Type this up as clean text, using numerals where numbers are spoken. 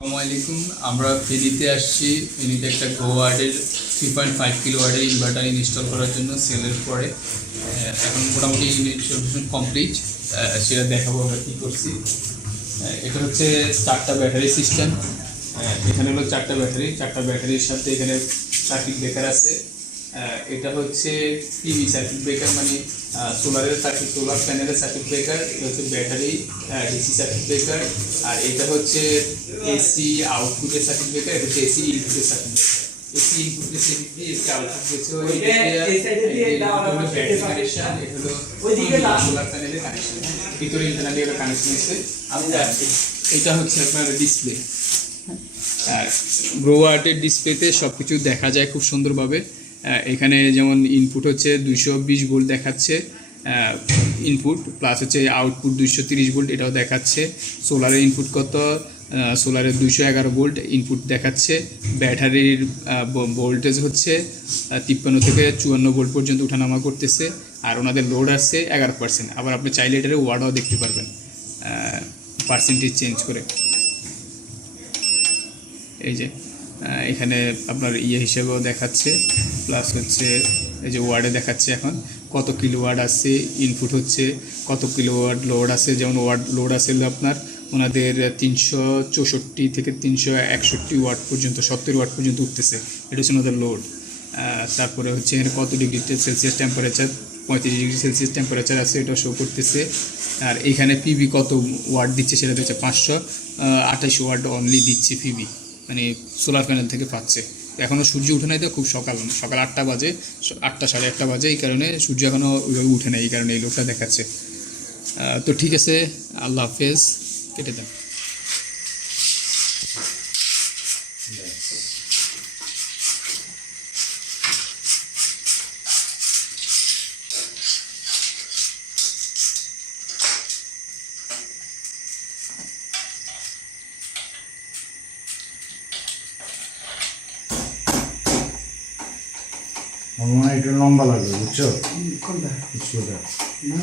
আসসালামু আলাইকুম। আমরা ফেনীতে আসছি। ফেনীতে একটা গোয়ার্ডের 3.5 কিলোওয়াটের ইনভার্টার ইনস্টল করার জন্য সেলের পরে এখন মোটামুটি ইনস্টলেশন কমপ্লিট। সেটা দেখাবো আমরা কী করছি। এটা হচ্ছে 4টা ব্যাটারি সিস্টেম। এখানে হলো 4টা ব্যাটারির সাথে এখানে সার্কিট ব্রেকার আছে। এটা হচ্ছে পিভি সার্কিট ব্রেকার, মানে সোলার প্যানেলের সার্কিট ব্রেকার। এটা হচ্ছে ব্যাটারি ডিসি সার্কিট ব্রেকার। আর এটা হচ্ছে এসি আউটপুটের সার্কিট ব্রেকার। এটা হচ্ছে এসি ইনপুটের সার্কিট ব্রেকার। এসি ইনপুটের সার্কিট দিয়ে এসি আউটপুট গেছে ব্যাটারি কানেকশন। এটা হলো সোলার প্যানেলের কানেকশন, ভিতরে ইন্টারনালি একটা কানেকশন আছে। এটা হচ্ছে আপনার ডিসপ্লে। আর গ্রোয়ার্টের ডিসপ্লেতে সব কিছু দেখা যায় খুব সুন্দরভাবে। এখানে যেমন ইনপুট হচ্ছে 220 ভোল্ট দেখাচ্ছে, ইনপুট প্লাস হচ্ছে আউটপুট 230 ভোল্ট এটাও দেখাচ্ছে। সোলারের ইনপুট কত, সোলারের 211 ভোল্ট ইনপুট দেখাচ্ছে। ব্যাটারির ভোল্টেজ হচ্ছে 53 থেকে 54 ভোল্ট পর্যন্ত উঠানামা করতেছে। আর ওনাদের লোড আসছে 11%। আবার আপনি চাইলে এটারে ওয়ার্ডও দেখতে পারবেন পার্সেন্টেজ চেঞ্জ করে। এই যে এখানে আপনার হিসেবেও দেখাচ্ছে, প্লাস হচ্ছে এই যে ওয়ার্ডে দেখাচ্ছে এখন কত কিলোওয়াট আছে, ইনপুট হচ্ছে কত কিলোওয়াট লোড আছে। যেমন লোড আছে আপনার ওনাদের 364 থেকে 361 ওয়াট পর্যন্ত, 70 ওয়াট পর্যন্ত উঠতেছে। এটা হচ্ছে ওনাদের লোড। তারপরে হচ্ছে এখানে কত degree Celsius temperature, 35 degree Celsius temperature আছে, এটা শো করতেছে। আর এখানে পিভি কত ওয়াট দিচ্ছে সেটা হচ্ছে 528 ওয়াট অনলি দিচ্ছে পিভি, মানে সোলার প্যানেল থেকে পাচ্ছে। এখনও সূর্য উঠে নাই, তো খুব সকাল 8টা বাজে, 8টা সাড়ে 8টা বাজে। এই কারণে সূর্য এখনও ওইভাবে উঠে নাই, এই কারণে এই লোকটা দেখাচ্ছে। তো ঠিক আছে, আল্লাহ হাফেজ, কেটে দেন। আমার মনে হয় একটু লম্বা লাগবে, বুঝছো? কোনটা? কিছুটা না